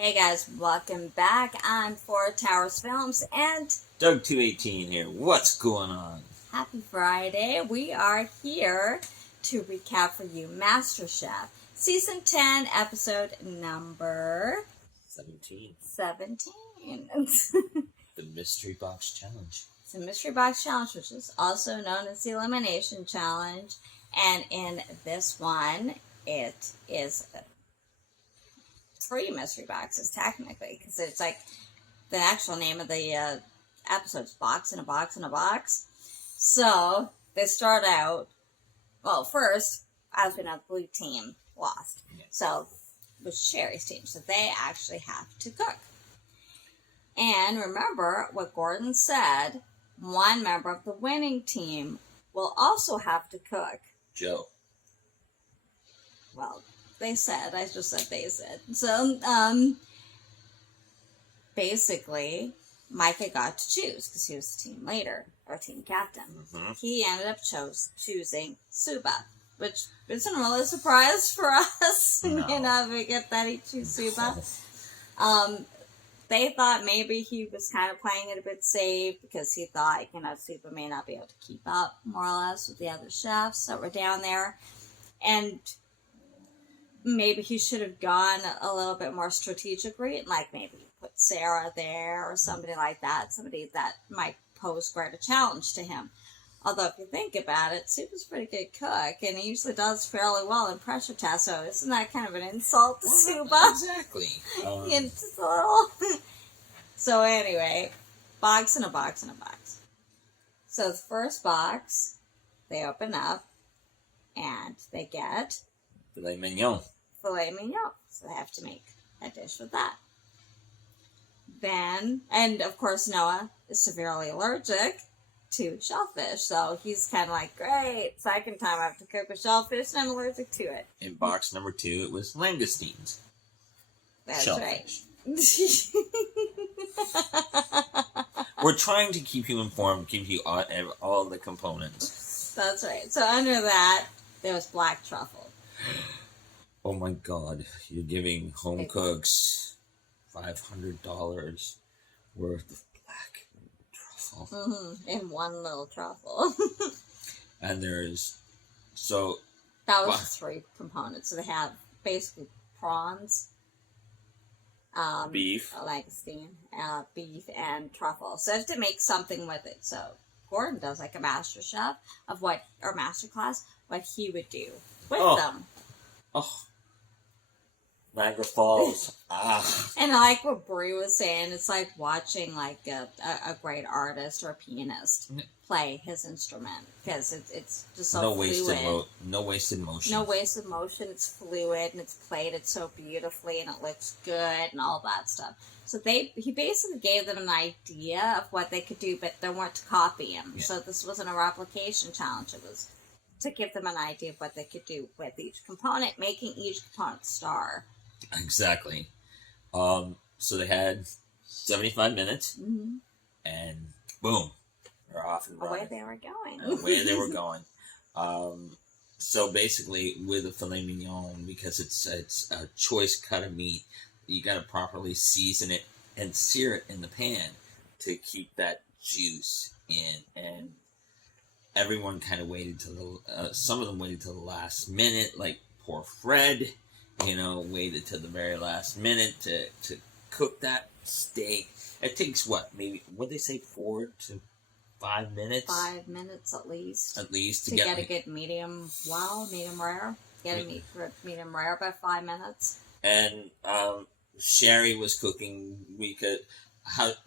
Hey guys, welcome back. I'm Four Towers Films and Doug218 here. What's going on? happy Friday. We are here to recap for you Masterchef, Season 10, episode number 17. 17. The Mystery Box Challenge. It's a Mystery Box Challenge, which is also known as the Elimination Challenge. And in this one, it is 3 mystery boxes, technically, because it's like the actual name of the episode's Box in a Box in a Box. So they start out, well, first, as we know, the blue team lost. Yes. So it was Sherry's team, so they actually have to cook. And remember what Gordon said, one member of the winning team will also have to cook. Joe. Well, they said. I just said they said. So, basically, Micah got to choose because he was the team leader or team captain. Mm-hmm. He ended up choosing Suba, which isn't really a surprise for us. No. You know, we get that he chose Suba. They thought maybe he was kind of playing it a bit safe because he thought, Suba may not be able to keep up, more or less, with the other chefs that were down there. And maybe he should have gone a little bit more strategic route, like maybe put Sarah there or somebody like that, somebody that might pose quite a challenge to him. Although if you think about it, Suba's a pretty good cook, and he usually does fairly well in pressure tests, so isn't that kind of an insult to Suba? Exactly. Just a little. So anyway, box in a box in a box. So the first box, they open up, and they get Filet mignon. filet mignon. So they have to make a dish with that. Then, and of course Noah is severely allergic to shellfish. So he's kind of like, great, second time I have to cook with shellfish and I'm allergic to it. In box number 2, it was langoustines. That's Shellfish. right. We're trying to keep you informed, give you all the components. That's right. So under that, there was black truffle. Oh my god, you're giving home cooks $500 worth of black truffle. Mm-hmm. In one little truffle. And there's, so... That was 3 components. So they have basically prawns, beef, langoustine, beef, and truffle. So they have to make something with it. So Gordon does like a master chef of what, or master class, what he would do with them. Oh, Niagara Falls. And like what Brie was saying, it's like watching like a great artist or a pianist play his instrument, because it's just so fluid. No wasted motion. No wasted motion. It's fluid and it's played it so beautifully and it looks good and all that stuff. So he basically gave them an idea of what they could do, but they weren't to copy him. Yeah. So this wasn't a replication challenge. It was to give them an idea of what they could do with each component, making each component star. Exactly. So they had 75 minutes, and boom, they're off and running. Away they were going. So basically, with a filet mignon, because it's a choice cut of meat, you got to properly season it and sear it in the pan to keep that juice in. And everyone kind of waited till some of them waited till the last minute, like poor Fred. Waited to the very last minute to cook that steak. It takes maybe, what'd they say, 4 to 5 minutes? 5 minutes at least. At least to get a good medium rare. Get a medium rare by 5 minutes. And Sherry was cooking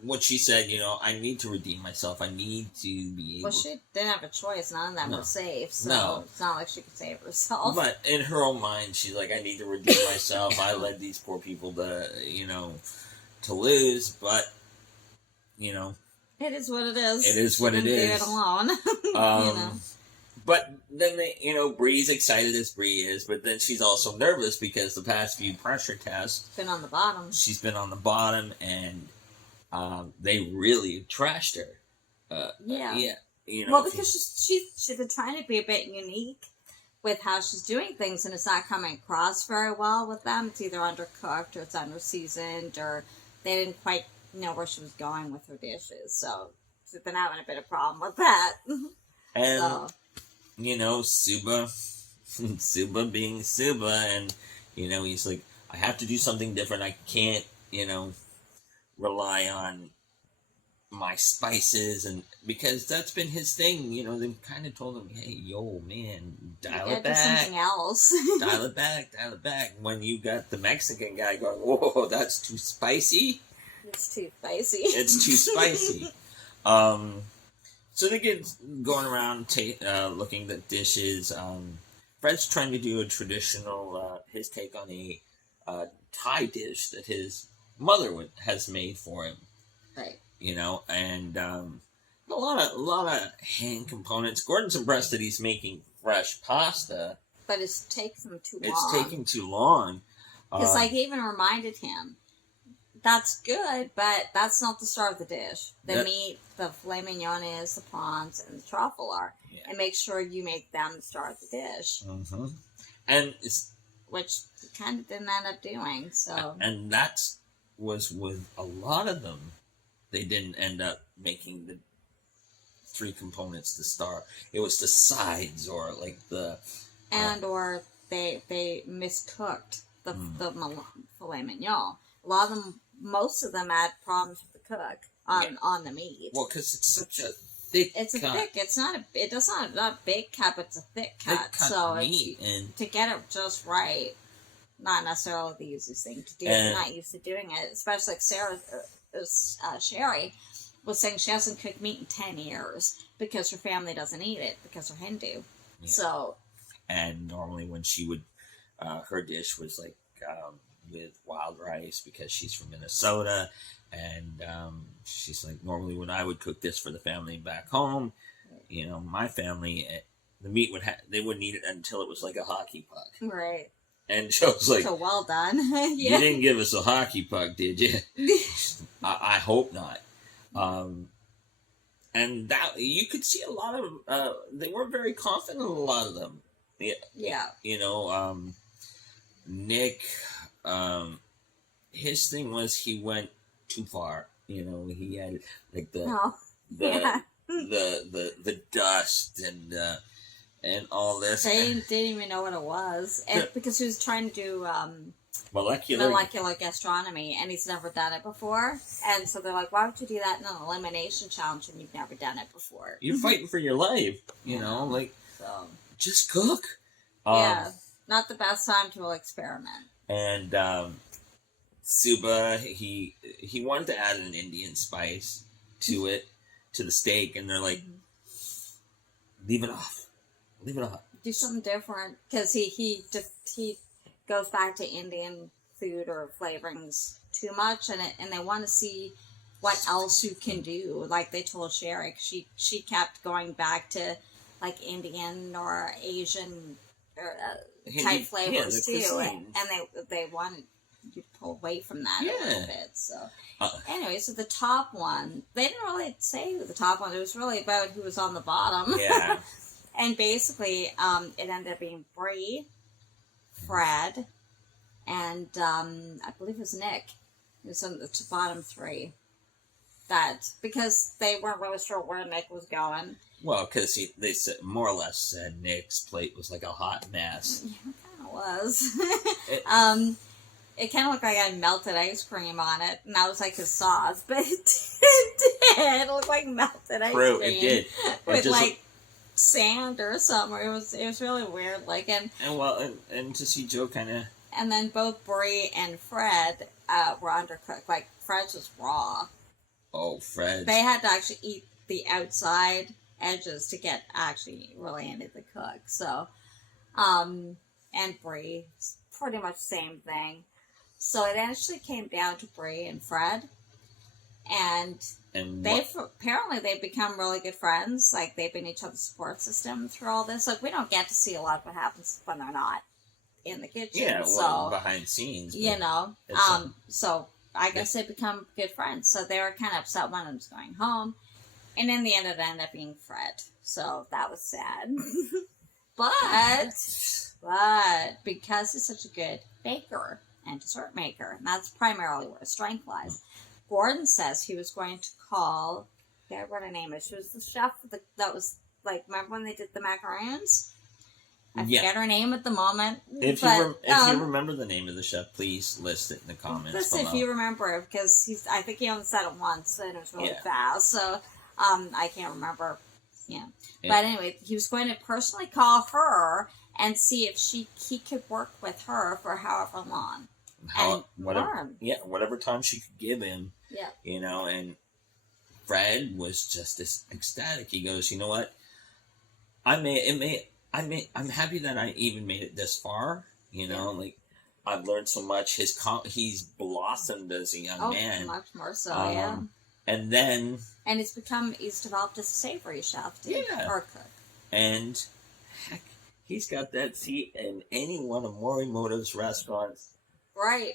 what she said, I need to redeem myself. I need to be able... Well, she didn't have a choice. None of them were safe, so no. It's not like she could save herself. But in her own mind, she's like, I need to redeem myself. I led these poor people to lose, but, It is what it is. It is what it is. Do it alone, But then, Bree's excited as Bree is, but then she's also nervous because the past few pressure tests... She's been on the bottom. She's been on the bottom, and... they really trashed her. Yeah. Yeah. Well, because she's been trying to be a bit unique with how she's doing things, and it's not coming across very well with them. It's either undercooked or it's under-seasoned, or they didn't quite know where she was going with her dishes. So she's been having a bit of problem with that. And, So, you know, Suba being Suba, and, you know, he's like, I have to do something different. I can't, you know, rely on my spices, and because that's been his thing, you know, they've kind of told him, hey, yo, man, dial it do back. something else. Dial it back. When you got the Mexican guy going, whoa, that's too spicy. It's too spicy. It's too spicy. So they get going around looking at dishes. Fred's trying to do a traditional, his take on a Thai dish that his mother has made for him. Right. You know, and a lot of hand components. Gordon's impressed that he's making fresh pasta. But it takes him too long. It's taking too long. Because I even reminded him, that's good, but that's not the star of the dish. The meat, the filet mignon is, the prawns, and the truffle are. Yeah. And make sure you make them the star of the dish. Mm-hmm. And which he kind of didn't end up doing. So. And that was with a lot of them. They didn't end up making the 3 components the star. It was the sides, or like the... or they miscooked the filet mignon. A lot of them, most of them had problems with the cook on the meat. Well, because it's such a thick It's cut. thick. It's not a big cut, but it's a thick cut. Thick cut so meat, and to get it just right, not necessarily the easiest thing to do. You're not used to doing it, especially like Sarah... Sherry was saying she hasn't cooked meat in 10 years because her family doesn't eat it because they're Hindu. Yeah. So, and normally when she would, her dish was like with wild rice because she's from Minnesota, and she's like, normally when I would cook this for the family back home, you know, my family, the meat they wouldn't eat it until it was like a hockey puck. Right. And she was like, so well done. Yeah. You didn't give us a hockey puck, did you? I hope not. And that you could see a lot of, they weren't very confident, a lot of them. Yeah. You know, Nick, his thing was he went too far. You know, he had like the dust and all this. They didn't even know what it was. And because he was trying to do molecular gastronomy, and he's never done it before. And so they're like, why would you do that in an elimination challenge when you've never done it before? You're fighting for your life, you know, like, just cook. Yeah, not the best time to experiment. And Suba, he wanted to add an Indian spice to it, to the steak, and they're like, leave it off. Do something different, because he goes back to Indian food or flavorings too much, and they want to see what else you can do. Like they told Sherry, she kept going back to like Indian or Asian type flavors too, and they wanted you to pull away from that a little bit. So anyway, so the top one, they didn't really say who the top one. It was really about who was on the bottom. Yeah. And basically, it ended up being Brie, Fred, and I believe it was Nick. It was on the bottom 3. Because they weren't really sure where Nick was going. Well, because they said, more or less said Nick's plate was like a hot mess. Yeah, it kind of was. It kind of looked like I had melted ice cream on it, and that was like his sauce. But it did. It looked like melted ice cream. It did. With like sand or something. It was really weird looking. And to see Joe kind of. And then both Brie and Fred were undercooked. Like Fred's was raw. Oh, Fred! They had to actually eat the outside edges to get actually really into the cook. So, and Brie, pretty much the same thing. So it actually came down to Brie and Fred, and apparently they've become really good friends. Like they've been each other's support system through all this. Like we don't get to see a lot of what happens when they're not in the kitchen. Yeah, well, behind scenes. You know, so I guess they become good friends. So they were kind of upset when I was going home, and in the end, it ended up being Fred. So that was sad. But because he's such a good baker and dessert maker, and that's primarily where his strength lies, Gordon says he was going to call, I forget what her name is. She was the chef that was, like, remember when they did the macaroons? I forget her name at the moment. If you remember the name of the chef, please list it in the comments below. If you remember it, because I think he only said it once, and it was really fast, so I can't remember. Yeah. But anyway, he was going to personally call her and see if he could work with her for however long. Whatever time she could give him. Yeah. You know, and Fred was just this ecstatic. He goes, you know what? I'm happy that I even made it this far. You know, like, I've learned so much. He's blossomed as a young man. Much more so, yeah. And then... And he's developed as a savory chef, too. Yeah. Or cook. And, heck, he's got that seat in any one of Morimoto's restaurants. Right.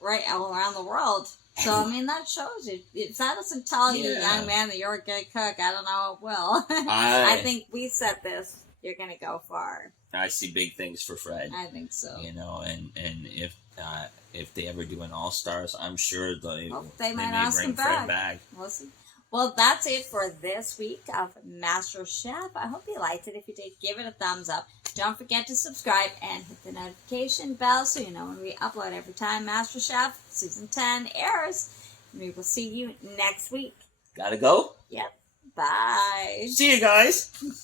Right, all around the world. So, I mean, that shows you. If that doesn't tell you, young man, that you're a good cook, I don't know what will. I think we said this. You're going to go far. I see big things for Fred. I think so. You know, and if they ever do an All-Stars, I'm sure they might may ask bring him Fred back. We'll see. Well, that's it for this week of Masterchef. I hope you liked it. If you did, give it a thumbs up. Don't forget to subscribe and hit the notification bell so you know when we upload every time Masterchef Season 10 airs. We will see you next week. Gotta go? Yep. Bye. See you guys.